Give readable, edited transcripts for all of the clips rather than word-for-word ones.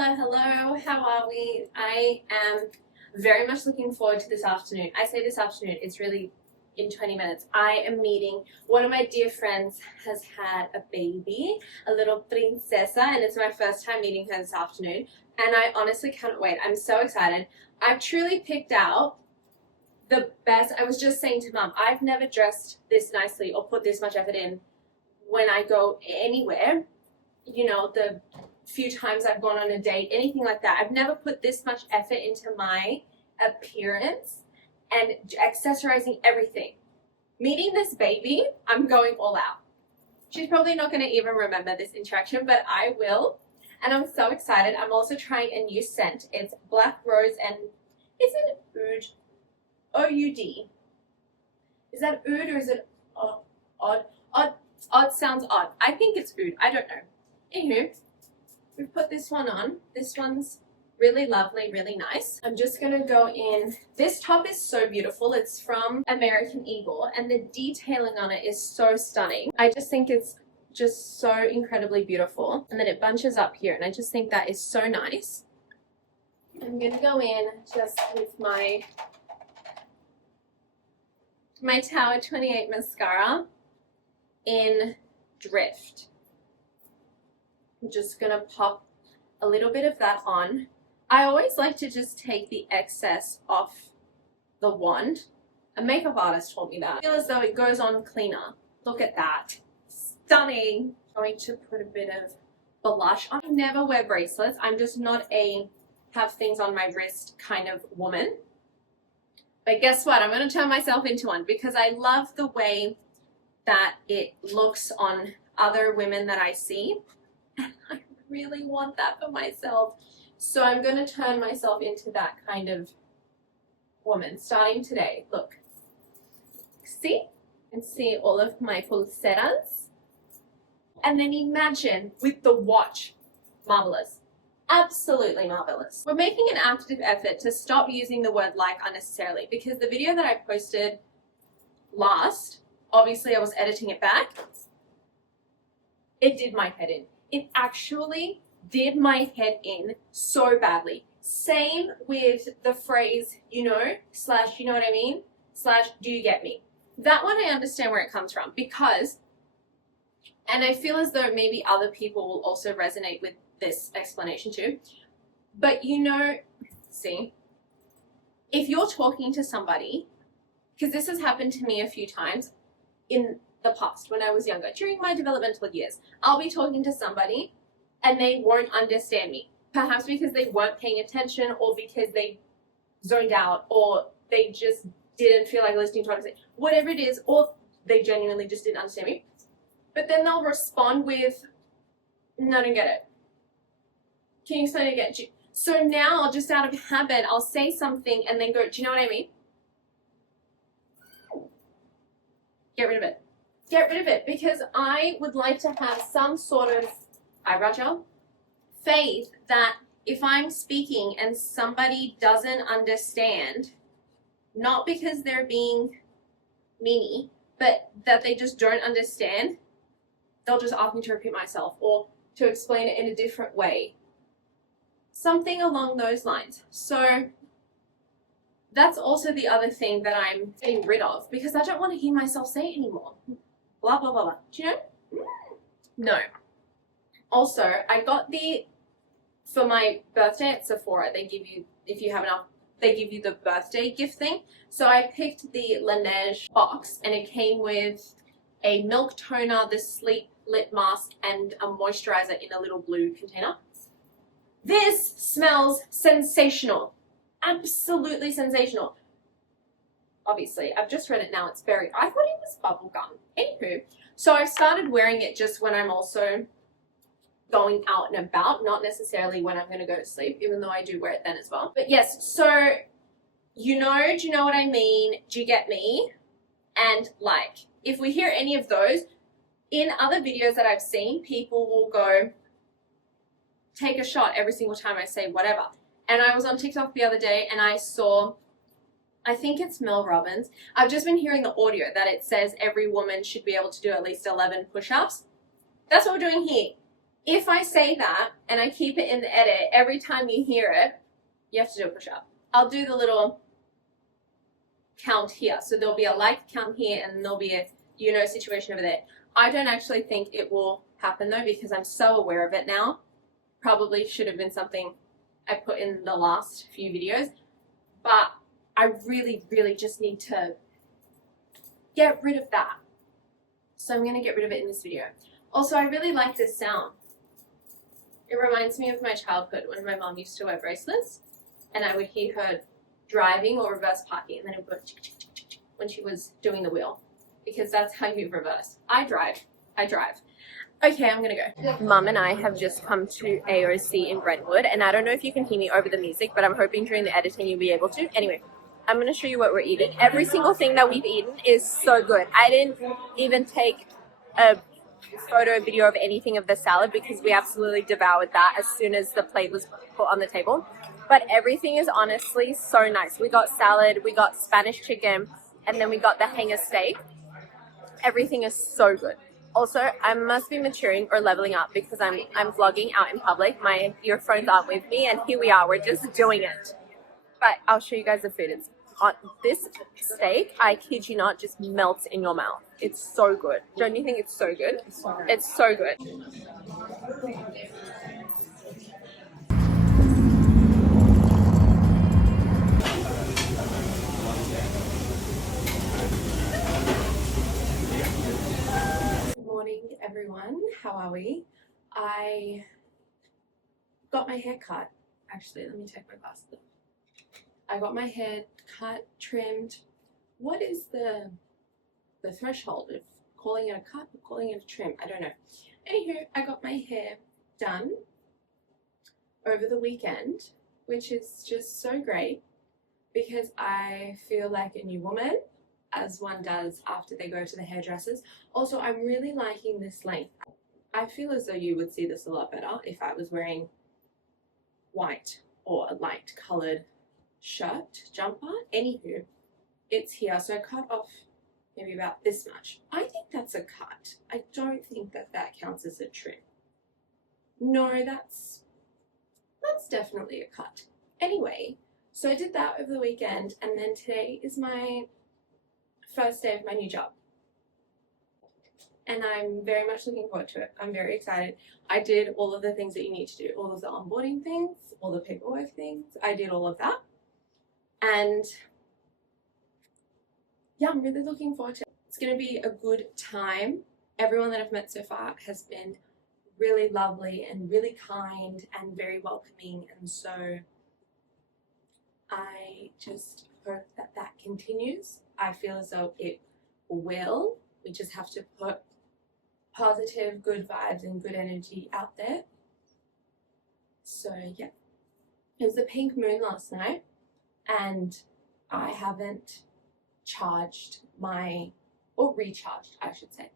Hello, hello, how are we? I am very much looking forward to this afternoon. I say this afternoon, it's really in 20 minutes. I am meeting one of my dear friends has had a baby, a little princesa, and it's my first time meeting her this afternoon. And I honestly can't wait. I'm so excited. I've truly picked out the best. I was just saying to Mum, I've never dressed this nicely or put this much effort in when I go anywhere. You know, the few times I've gone on a date, anything like that. I've never put this much effort into my appearance and accessorizing everything. Meeting this baby, I'm going all out. She's probably not going to even remember this interaction, but I will. And I'm so excited. I'm also trying a new scent. It's Black Rose and is it Oud? O-U-D. Is that Oud or is it odd? Odd sounds odd. I think it's Oud. I don't know. Anywho, we've put this one on. This one's really lovely, really nice. I'm just gonna go in. This top is so beautiful. It's from American Eagle and the detailing on it is so stunning. I just think it's just so incredibly beautiful. And then it bunches up here and I just think that is so nice. I'm gonna go in just with my Tower 28 mascara in Drift. I'm just gonna pop a little bit of that on. I always like to just take the excess off the wand. A makeup artist told me that. I feel as though it goes on cleaner. Look at that. Stunning. I'm going to put a bit of blush on. I never wear bracelets. I'm just not a have things on my wrist kind of woman. But guess what? I'm going to turn myself into one because I love the way that it looks on other women that I see. And I really want that for myself. So I'm going to turn myself into that kind of woman starting today. Look. See? And see all of my pulseras. And then imagine with the watch. Marvelous. Absolutely marvelous. We're making an active effort to stop using the word like unnecessarily because the video that I posted last, obviously I was editing it back. It did my head in. It actually did my head in so badly. Same with the phrase, you know, slash, you know what I mean, slash, do you get me? That one I understand where it comes from because, and I feel as though maybe other people will also resonate with this explanation too. But you know, see, if you're talking to somebody, because this has happened to me a few times in the past when I was younger, during my developmental years, I'll be talking to somebody and they won't understand me. Perhaps because they weren't paying attention or because they zoned out or they just didn't feel like listening to what I'm saying. Whatever it is, or they genuinely just didn't understand me. But then they'll respond with, no, I don't get it. Can you explain it again? So now, just out of habit, I'll say something and then go, do you know what I mean? Get rid of it. Get rid of it because I would like to have some sort of eyebrow gel faith that if I'm speaking and somebody doesn't understand, not because they're being meanie, but that they just don't understand, they'll just ask me to repeat myself or to explain it in a different way. Something along those lines. So that's also the other thing that I'm getting rid of because I don't want to hear myself say it anymore. Blah, blah, blah, blah. Do you know? No. Also, I got for my birthday at Sephora, they give you, if you have enough, they give you the birthday gift thing. So I picked the Laneige box and it came with a milk toner, the sleep lip mask, and a moisturizer in a little blue container. This smells sensational. Absolutely sensational. Obviously, I've just read it now. It's berry. I thought it was bubblegum. Anywho, so I've started wearing it just when I'm also going out and about, not necessarily when I'm going to go to sleep, even though I do wear it then as well. But yes, so you know, do you know what I mean? Do you get me? And like, if we hear any of those, in other videos that I've seen, people will go, take a shot every single time I say whatever. And I was on TikTok the other day and I saw, I think it's Mel Robbins. I've just been hearing the audio that it says every woman should be able to do at least 11 push-ups. That's what we're doing here. if I say that and I keep it in the edit, every time you hear it, you have to do a push-up. I'll do the little count here. So there'll be a like count here and there'll be a situation over there. I don't actually think it will happen though, because I'm so aware of it now. Probably should have been something I put in the last few videos, but I really, really just need to get rid of that. So I'm going to get rid of it in this video. Also, I really like this sound. It reminds me of my childhood when my mom used to wear bracelets and I would hear her driving or reverse parking, and then it would go when she was doing the wheel, because that's how you reverse. I drive. Okay, I'm gonna go. Mum and I have just come to AOC in Brentwood, and I don't know if you can hear me over the music, but I'm hoping during the editing you'll be able to. Anyway, I'm gonna show you what we're eating. Every single thing that we've eaten is so good. I didn't even take a photo video of anything of the salad because we absolutely devoured that as soon as the plate was put on the table. But everything is honestly so nice. We got salad, we got Spanish chicken, and then we got the hanger steak. Everything is so good. Also, I must be maturing or leveling up because I'm vlogging out in public. My earphones aren't with me, and here we are. We're just doing it. But I'll show you guys the food. It's on this steak, I kid you not, just melts in your mouth. It's so good. Don't you think it's so good? It's so good. Good morning, everyone. How are we? I got my hair cut. Actually, let me take my glasses off. I got my hair cut, trimmed. What is the threshold of calling it a cut or calling it a trim? I don't know. Anywho, I got my hair done over the weekend, which is just so great because I feel like a new woman, as one does after they go to the hairdressers. Also, I'm really liking this length. I feel as though you would see this a lot better if I was wearing white or a light coloured shirt, jumper. Anywho, it's here. So I cut off maybe about this much. I think that's a cut. I don't think that counts as a trim. No, that's definitely a cut. Anyway, so I did that over the weekend, and then today is my first day of my new job. And I'm very much looking forward to it. I'm very excited. I did all of the things that you need to do, all of the onboarding things, all the paperwork things. I did all of that. And yeah, I'm really looking forward to it. It's going to be a good time. Everyone that I've met so far has been really lovely and really kind and very welcoming. And so I just hope that that continues. I feel as though it will. We just have to put positive, good vibes and good energy out there. So yeah, it was a pink moon last night, and I haven't charged or recharged, I should say,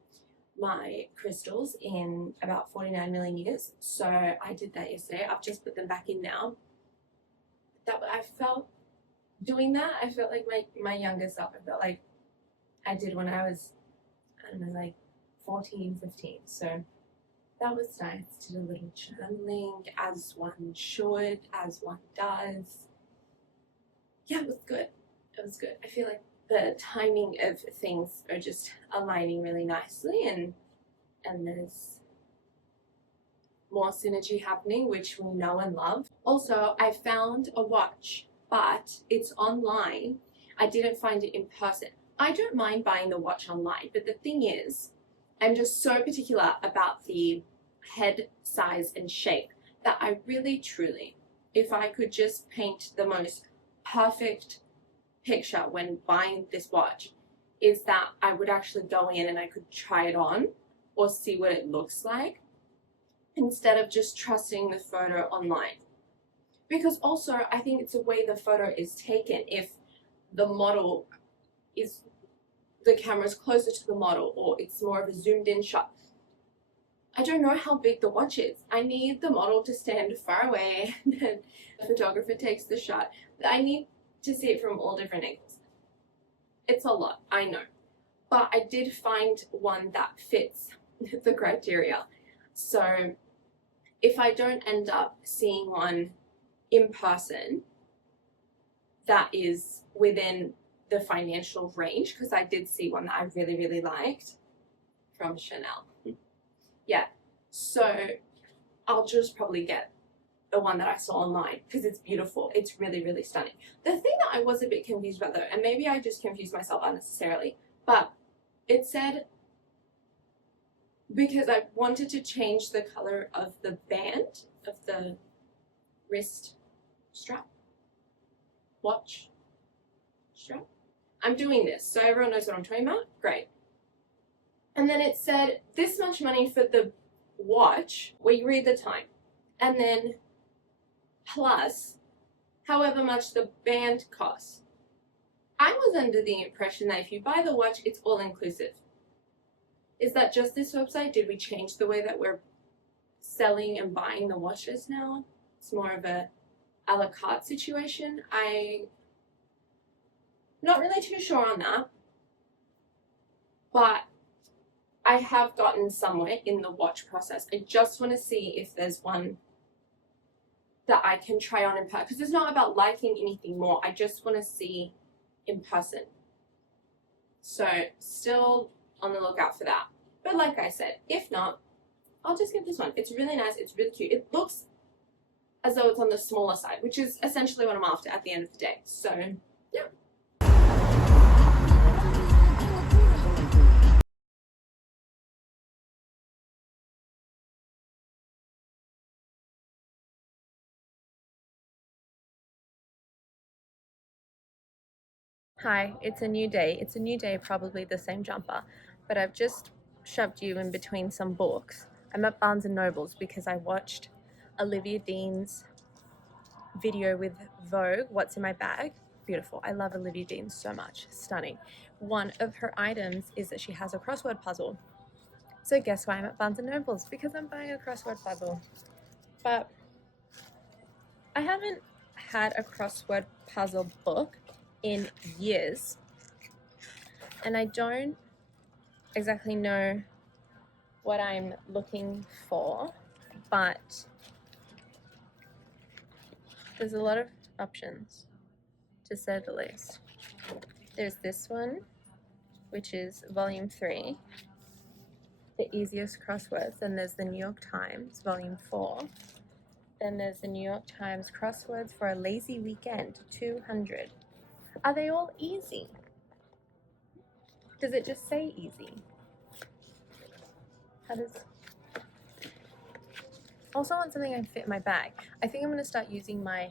my crystals in about 49 million years. So I did that yesterday. I've just put them back in now. I felt doing that, I felt like my younger self. I felt like I did when I was, I don't know, like 14, 15. So that was nice. Did a little journaling, as one should, as one does. Yeah, it was good. It was good. I feel like the timing of things are just aligning really nicely, and there's more synergy happening, which we know and love. Also, I found a watch, but it's online. I didn't find it in person. I don't mind buying the watch online, but the thing is, I'm just so particular about the head size and shape that I really, truly, if I could just paint the most perfect picture when buying this watch, is that I would actually go in and I could try it on or see what it looks like instead of just trusting the photo online. Because also, I think it's the way the photo is taken. If the model is, the camera's closer to the model, or it's more of a zoomed in shot, I don't know how big the watch is. I need the model to stand far away and then the photographer takes the shot. I need to see it from all different angles. It's a lot, I know. But I did find one that fits the criteria. So if I don't end up seeing one in person that is within the financial range, because I did see one that I really, really liked from Chanel. Yeah, so I'll just probably get the one that I saw online because it's beautiful. It's really, really stunning. The thing that I was a bit confused about though, and maybe I just confused myself unnecessarily, but it said, because I wanted to change the color of the band of the wrist strap, watch strap. I'm doing this so everyone knows what I'm talking about. Great. And then it said this much money for the watch where you read the time, and then plus however much the band costs. I was under the impression that if you buy the watch, it's all inclusive. Is that just this website? Did we change the way that we're selling and buying the watches now? It's more of a la carte situation. I'm not really too sure on that, but I have gotten somewhere in the watch process. I just want to see if there's one that I can try on in person, because it's not about liking anything more. I just want to see in person. So still on the lookout for that. But like I said, if not, I'll just get this one. It's really nice. It's really cute. It looks as though it's on the smaller side, which is essentially what I'm after at the end of the day. So yeah. Hi, it's a new day. It's a new day, probably the same jumper, but I've just shoved you in between some books. I'm at Barnes & Noble's because I watched Olivia Dean's video with Vogue, What's in My Bag. Beautiful. I love Olivia Dean so much. Stunning. One of her items is that she has a crossword puzzle. So guess why I'm at Barnes & Noble's? Because I'm buying a crossword puzzle. But I haven't had a crossword puzzle book in years, and I don't exactly know what I'm looking for, but there's a lot of options, to say the least. There's this one, which is volume 3, the easiest crosswords. Then there's the New York Times, volume 4. Then there's the New York Times crosswords for a lazy weekend, 200. Are they all easy? Does it just say easy? How does... Also want something I can fit in my bag. I think I'm going to start using my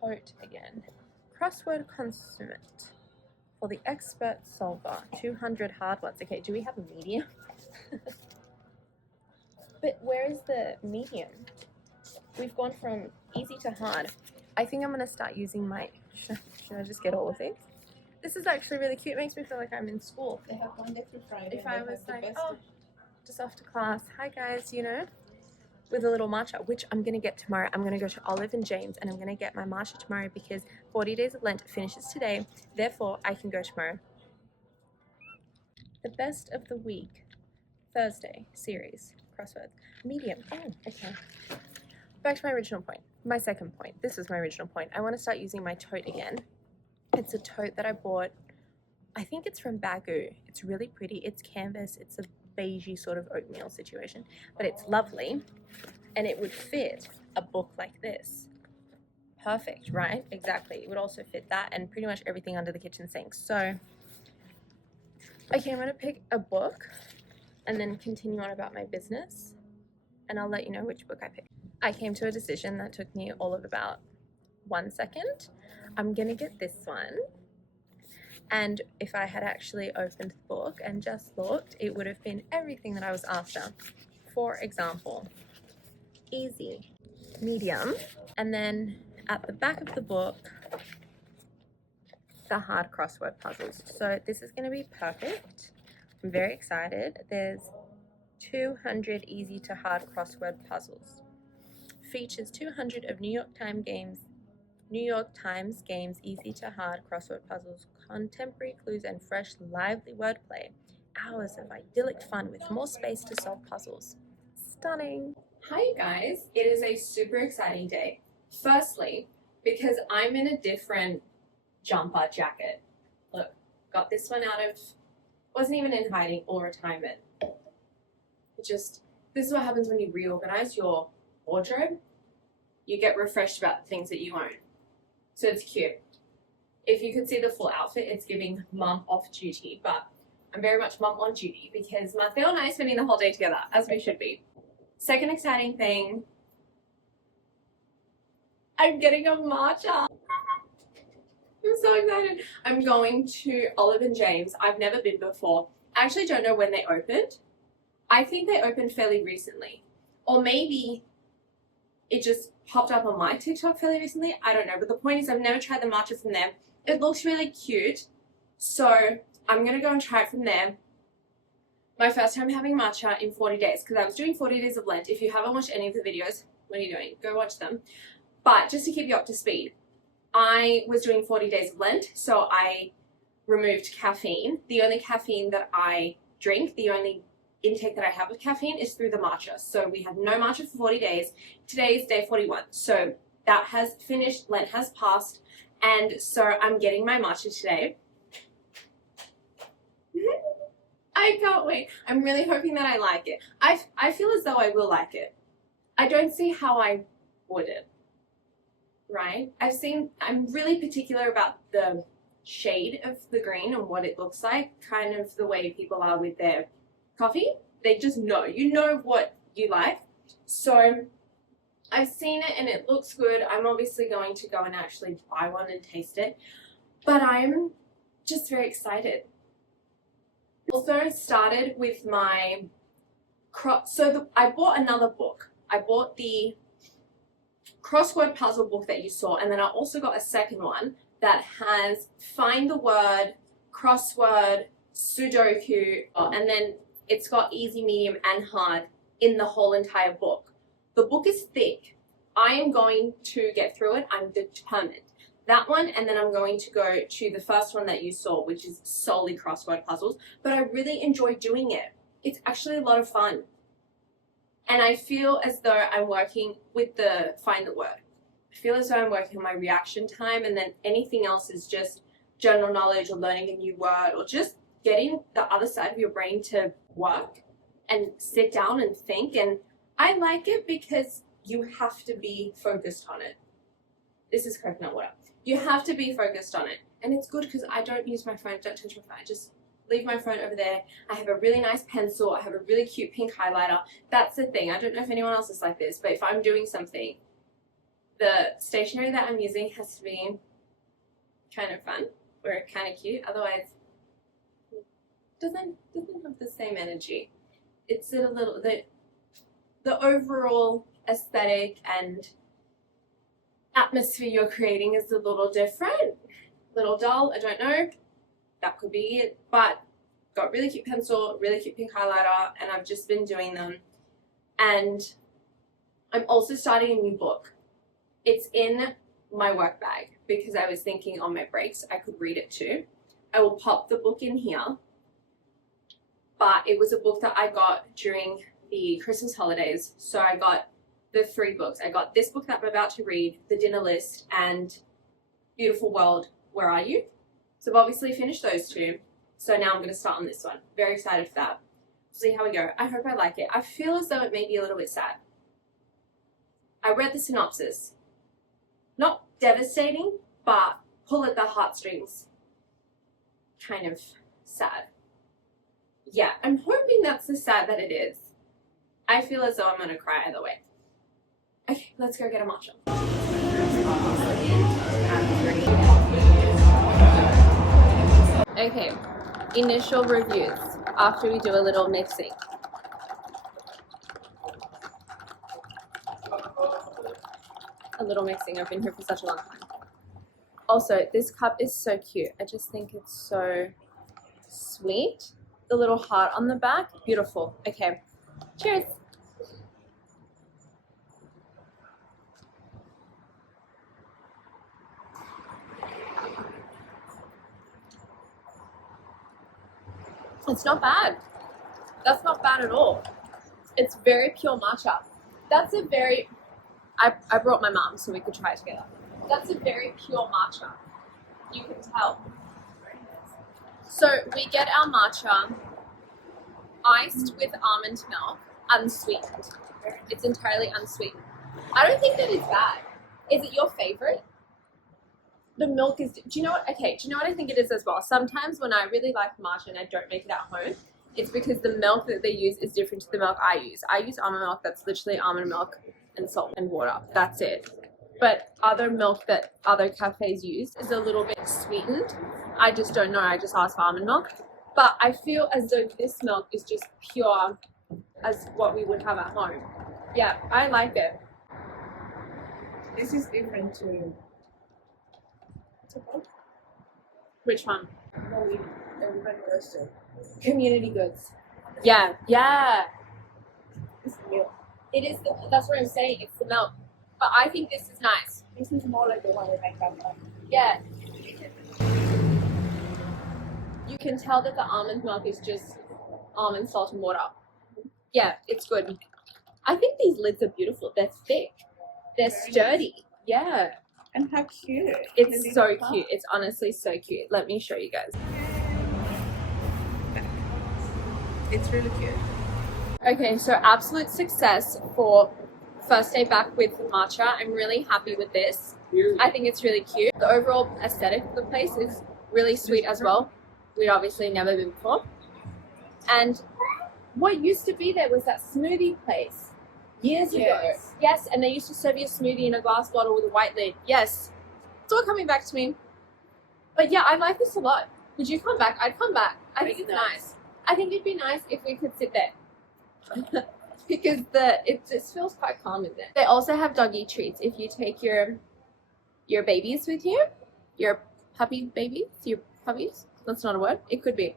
tote again. Crossword consummate for the expert solver, 200 hard ones. Okay, do we have a medium? But where is the medium? We've gone from easy to hard. I think I'm going to start using my... Should I just get all of these? This is actually really cute. It makes me feel like I'm in school. They have Monday through Friday. If I was like, oh, just after class, hi guys, you know, with a little matcha, which I'm going to get tomorrow. I'm going to go to Olive and James and I'm going to get my matcha tomorrow because 40 Days of Lent finishes today. Therefore, I can go tomorrow. The best of the week, Thursday series, crosswords, medium. Oh, okay. Back to my original point. My second point. This was my original point. I want to start using my tote again. It's a tote that I bought. I think it's from Baggu. It's really pretty. It's canvas. It's a beigey sort of oatmeal situation, but it's lovely, and it would fit a book like this. Perfect, right? Exactly. It would also fit that and pretty much everything under the kitchen sink. So, okay, I'm going to pick a book and then continue on about my business, and I'll let you know which book I picked. I came to a decision that took me all of about 1 second. I'm going to get this one. And if I had actually opened the book and just looked, it would have been everything that I was after. For example, easy, medium, and then at the back of the book, the hard crossword puzzles. So this is going to be perfect. I'm very excited. There's 200 easy to hard crossword puzzles. Features 200 of New York Times games, easy to hard crossword puzzles, contemporary clues, and fresh, lively wordplay. Hours of idyllic fun with more space to solve puzzles. Stunning. Hi you guys, it is a super exciting day. Firstly, because I'm in a different jumper jacket. Look, got this one out of, wasn't even in hiding or retirement. This is what happens when you reorganize your wardrobe. You get refreshed about the things that you own. So it's cute. If you could see the full outfit, it's giving mum off duty, but I'm very much mum on duty because Matteo and I are spending the whole day together, as we should be. Second exciting thing, I'm getting a matcha. I'm so excited. I'm going to Olive and James. I've never been before. I actually don't know when they opened. I think they opened fairly recently. Or maybe it just popped up on my TikTok fairly recently. I don't know. But the point is I've never tried the matcha from them. It looks really cute. So I'm going to go and try it from there. My first time having matcha in 40 days because I was doing 40 days of Lent. If you haven't watched any of the videos, what are you doing? Go watch them. But just to keep you up to speed, I was doing 40 days of Lent, so I removed caffeine. The only caffeine that I drink, the only intake that I have of caffeine is through the matcha. So we had no matcha for 40 days. Today is day 41. So that has finished, Lent has passed, and so I'm getting my matcha today. I can't wait. I'm really hoping that I like it. I feel as though I will like it. I don't see how I wouldn't, right? I'm really particular about the shade of the green and what it looks like, kind of the way people are with their coffee. They just know. You know what you like. So I've seen it and it looks good. I'm obviously going to go and actually buy one and taste it. But I'm just very excited. Also started with my I bought another book. I bought the crossword puzzle book that you saw, and then I also got a second one that has find the word, crossword, Sudoku, and then it's got easy, medium, and hard in the whole entire book. The book is thick. I am going to get through it. I'm determined. That one, and then I'm going to go to the first one that you saw, which is solely crossword puzzles, but I really enjoy doing it. It's actually a lot of fun. And I feel as though I'm working with the find the word. I feel as though I'm working on my reaction time, and then anything else is just general knowledge or learning a new word or just getting the other side of your brain to work and sit down and think. And I like it because you have to be focused on it. This is coconut water. You have to be focused on it. And it's good because I don't use my phone, don't touch my phone. I just leave my phone over there. I have a really nice pencil. I have a really cute pink highlighter. That's the thing. I don't know if anyone else is like this, but if I'm doing something, the stationery that I'm using has to be kind of fun or kind of cute. Otherwise, it doesn't have the same energy. It's a little, the overall aesthetic and atmosphere you're creating is a little different, little dull. I don't know, that could be it, but got really cute pencil, really cute pink highlighter, and I've just been doing them. And I'm also starting a new book. It's in my work bag because I was thinking on my breaks I could read it too. I will pop the book in here, but it was a book that I got during the Christmas holidays. So I got the 3 books. I got this book that I'm about to read, The Dinner List, and Beautiful World, Where Are You? So I've obviously finished those 2. So now I'm going to start on this one. Very excited for that. See how we go. I hope I like it. I feel as though it may be a little bit sad. I read the synopsis. Not devastating, but pull at the heartstrings. Kind of sad. Yeah, I'm hoping that's the sad that it is. I feel as though I'm going to cry either way. Okay, let's go get a matcha. Okay, initial reviews after we do a little mixing. I've been here for such a long time. Also, this cup is so cute. I just think it's so sweet. The little heart on the back, beautiful. Okay, cheers. It's not bad. That's not bad at all. It's very pure matcha. That's a very, I brought my mum so we could try it together. That's a very pure matcha. You can tell. So we get our matcha iced with almond milk, unsweetened. It's entirely unsweetened. I don't think that is bad. Is it your favorite? The milk is, do you know what, okay, do you know what I think it is as well? Sometimes when I really like matcha and I don't make it at home, it's because the milk that they use is different to the milk I use. I use almond milk that's literally almond milk and salt and water. That's it. But other milk that other cafes use is a little bit sweetened. I just don't know. I just asked for almond milk. But I feel as though this milk is just pure as what we would have at home. Yeah, I like it. This is different to Which one? no, everybody else do. Community goods. Yeah, yeah. It's milk. It is. That's what I'm saying. It's the milk. But I think this is nice. This is more like the one we make at home. Yeah. You can tell that the almond milk is just almond salt and water. Yeah, it's good. I think these lids are beautiful. They're thick. They're sturdy. Yeah. And how cute. It's so cute. It's honestly so cute. Let me show you guys. It's really cute. Okay, so absolute success for first day back with matcha. I'm really happy with this. I think it's really cute. The overall aesthetic of the place is really sweet as well. We'd obviously never been before. And what used to be there was that smoothie place years ago. Yes, and they used to serve you a smoothie in a glass bottle with a white lid. Yes. It's all coming back to me. But yeah, I like this a lot. Would you come back? I'd come back. I think it's nice. I think it'd be nice if we could sit there. Because it just feels quite calm in there. They also have doggy treats if you take your babies with you. Your puppy babies, your puppies. That's not a word. It could be.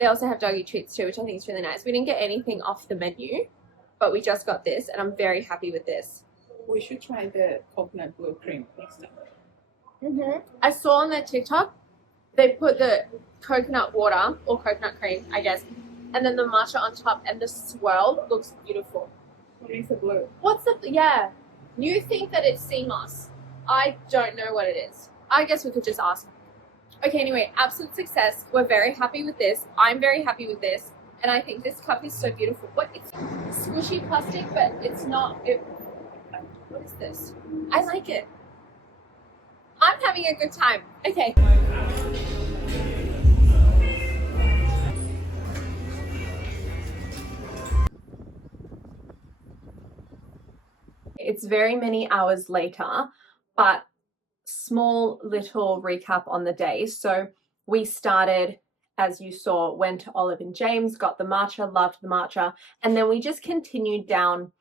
They also have doggy treats too, which I think is really nice. We didn't get anything off the menu, but we just got this, and I'm very happy with this. We should try the coconut blue cream next time. I saw on their TikTok, they put the coconut water, or coconut cream, I guess, and then the matcha on top, and the swirl looks beautiful. What is the blue? What's the, yeah, you think that it's sea moss. I don't know what it is. I guess we could just ask. Okay, anyway, absolute success. We're very happy with this. I'm very happy with this. And I think this cup is so beautiful. What? It's squishy plastic, but it's not. What is this? I like it. I'm having a good time. Okay. It's very many hours later, but small little recap on the day. So we started, as you saw, went to Olive and James, got the matcha, loved the matcha, and then we just continued down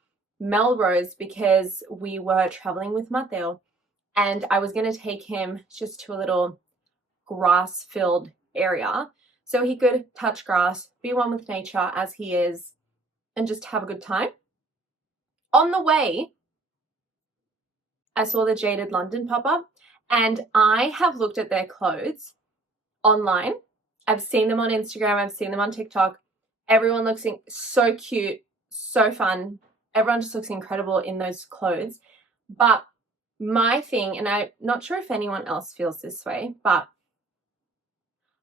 Melrose because we were traveling with Mateo, and I was going to take him just to a little grass-filled area so he could touch grass, be one with nature as he is, and just have a good time. On the way, I saw the Jaded London pop up, and I have looked at their clothes online. I've seen them on Instagram. I've seen them on TikTok. Everyone looks so cute, so fun. Everyone just looks incredible in those clothes. But my thing, and I'm not sure if anyone else feels this way, but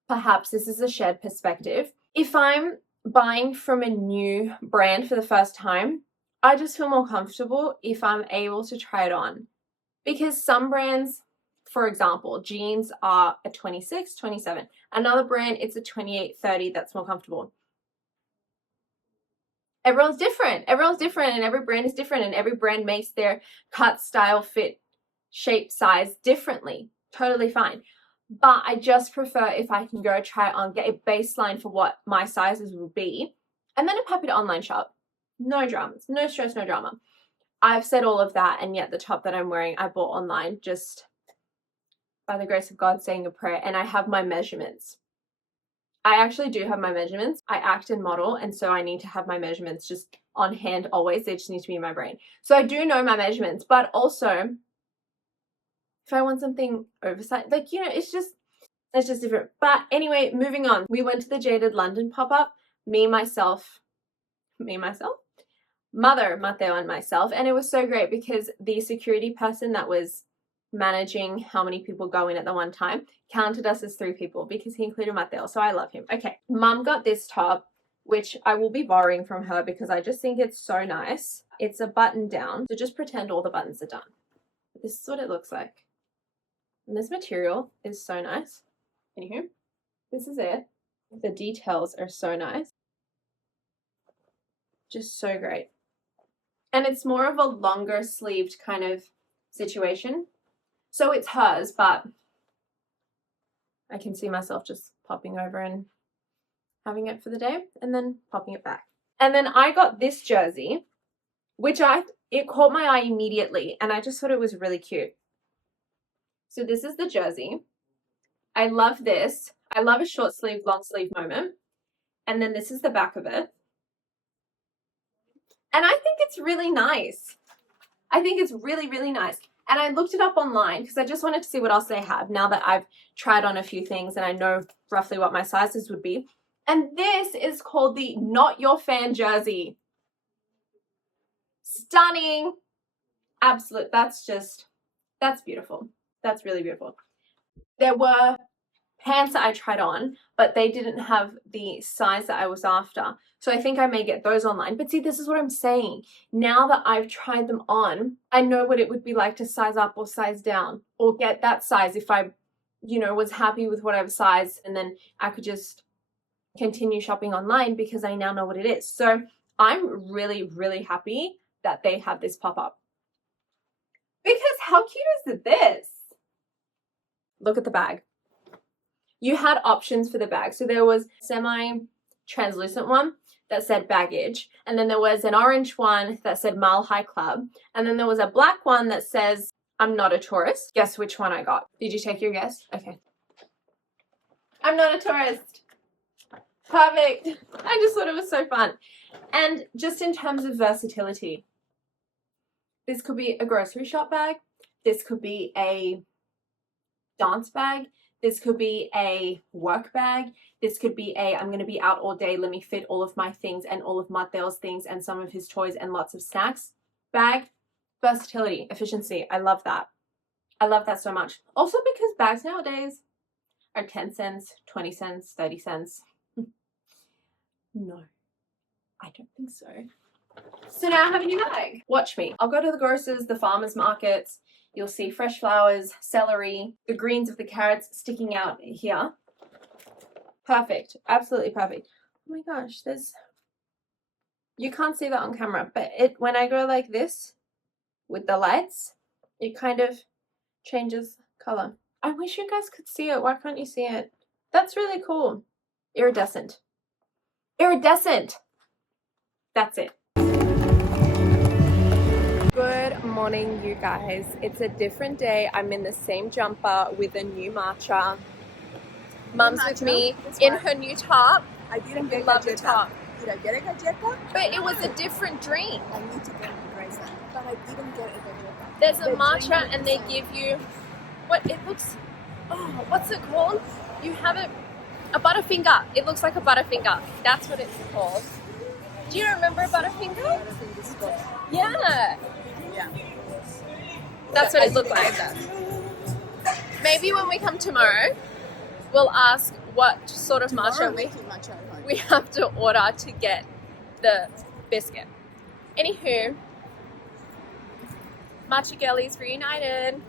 perhaps this is a shared perspective. If I'm buying from a new brand for the first time, I just feel more comfortable if I'm able to try it on. Because some brands, for example, jeans are a 26, 27. Another brand, it's a 28, 30 that's more comfortable. Everyone's different. Everyone's different, and every brand is different, and every brand makes their cut, style, fit, shape, size differently. Totally fine. But I just prefer if I can go try it on, get a baseline for what my sizes will be, and then I'm happy to online shop. No dramas, no stress, no drama. I've said all of that, and yet the top that I'm wearing I bought online just by the grace of God, saying a prayer, and I have my measurements. I actually do have my measurements. I act and model, and so I need to have my measurements just on hand always. They just need to be in my brain. So I do know my measurements, but also if I want something oversized, like, you know, it's just different. But anyway, moving on. We went to the Jaded London pop-up. Me, myself, mother, Mateo, and myself. And it was so great because the security person that was managing how many people go in at the one time counted us as 3 people because he included Mateo. So I love him. Okay, Mum got this top, which I will be borrowing from her because I just think it's so nice. It's a button down, so just pretend all the buttons are done. This is what it looks like. And this material is so nice. Anywho, this is it. The details are so nice. Just so great. And it's more of a longer sleeved kind of situation. So it's hers, but I can see myself just popping over and having it for the day and then popping it back. And then I got this jersey, which it caught my eye immediately and I just thought it was really cute. So this is the jersey. I love this. I love a short sleeve, long sleeve moment. And then this is the back of it. And I think it's really nice. I think it's really, really nice. And I looked it up online because I just wanted to see what else they have now that I've tried on a few things and I know roughly what my sizes would be. And this is called the Not Your Fan jersey. Stunning. Absolute. That's beautiful. That's really beautiful. There were pants that I tried on, but they didn't have the size that I was after. So I think I may get those online. But see, this is what I'm saying. Now that I've tried them on, I know what it would be like to size up or size down or get that size if I, was happy with whatever size, and then I could just continue shopping online because I now know what it is. So I'm really, really happy that they have this pop up. Because how cute is this? Look at the bag. You had options for the bag. So there was semi-translucent one that said baggage. And then there was an orange one that said Mile High Club. And then there was a black one that says, I'm not a tourist. Guess which one I got. Did you take your guess? Okay. I'm not a tourist. Perfect. I just thought it was so fun. And just in terms of versatility, this could be a grocery shop bag. This could be a dance bag. This could be a work bag. This could be I'm going to be out all day. Let me fit all of my things and all of Mateo's things and some of his toys and lots of snacks bag. Versatility, efficiency. I love that. I love that so much. Also because bags nowadays are 10 cents, 20 cents, 30 cents. No, I don't think so. So now I have a new bag. Watch me. I'll go to the grocers, the farmers markets. You'll see fresh flowers, celery, the greens of the carrots sticking out here. Perfect. Absolutely perfect. Oh my gosh, you can't see that on camera, but when I go like this with the lights, it kind of changes color. I wish you guys could see it. Why can't you see it? That's really cool. Iridescent. Iridescent. That's it. Good morning, you guys. It's a different day. I'm in the same jumper with a new matcha. Mum's with me in her new top. I didn't get Love the galleta. top. Did I get a galleta? But it was a different drink. I need to get a galleta. But I didn't get a galleta. There's a The matcha drink and they is- give you what it looks. Oh, what's it called? You have it. A Butterfinger. It looks like a Butterfinger. That's what it's called. Do you remember a Butterfinger? I think it's called. Yeah. Yeah. That's what it looked like. Maybe when we come tomorrow, we'll ask what sort of matcha we have to order to get the biscuit. Anywho, matcha girlies reunited.